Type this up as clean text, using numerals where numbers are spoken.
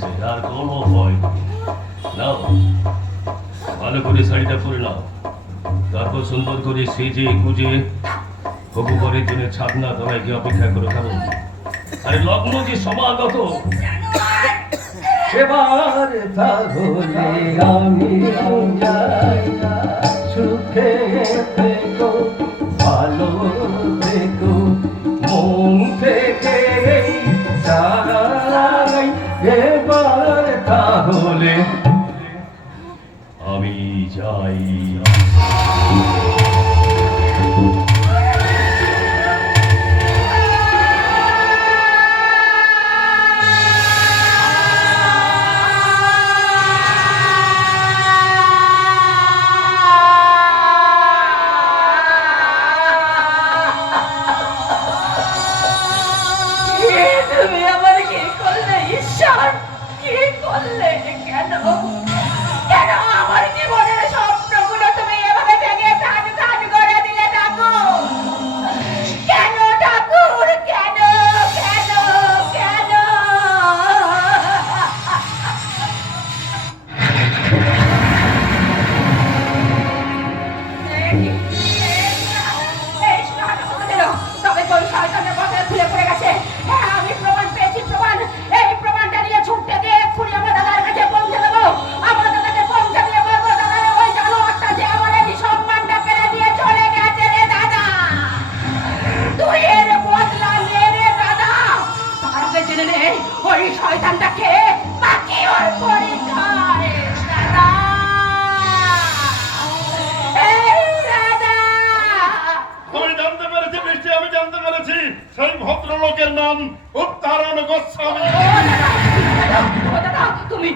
গেছে, আর কোনো ভয় নেই। নাও, ভালো করে শাড়িটা পরে নাও, তারপর সুন্দর করে সেজে গুজে হবু পরের জন্য ছাদনা তলায় গিয়ে অপেক্ষা করে থাকো। আরে লগ্ন যে সমাগত, সেবার তাহলে আমি যাই, সুখে থেকো, ভালো থেকো, মন থেকে চাই, এবার তাহলে আমি যাই। তুমি আমার কি করলে ঈশ্বর? কি করলে? কেন কেন আমার জীবনের স্বপ্নগুলো তুমি এভাবে ভেঙে ঠান ঠান করে দিলে ঠাকুর? কেন ঠাকুর? কেন কেন কেন? তবে কোন শয়তানের পথে খুলে পড়ে গেছে। হ্যাঁ, আমি প্রমাণ পেয়েছি, প্রমাণ। এই প্রমাণটা নিয়ে ছুটতে গিয়ে এক্ষুনি আমার দাদার কাছে পৌঁছে দেবো। আমার দাদাকে পৌঁছে দিয়ে বলবো, দাদারে ওই জানোয়ারটা যে আমার এই সম্মানটা কেড়ে দিয়ে চলে গেছে রে দাদা, তুই এর বদলা নে রে দাদা। তার আগে জেনে নে ওই শয়তানটাকে, বাকি ওর পরিচয় দাদা। এই দাদা, আমি জানতে পেরেছি বৃষ্টি, আমি জানতে পেরেছি সেই ভদ্রলোকের নাম উত্তারণ গোস্বামী। ও দাদা, ও দাদা, তুমি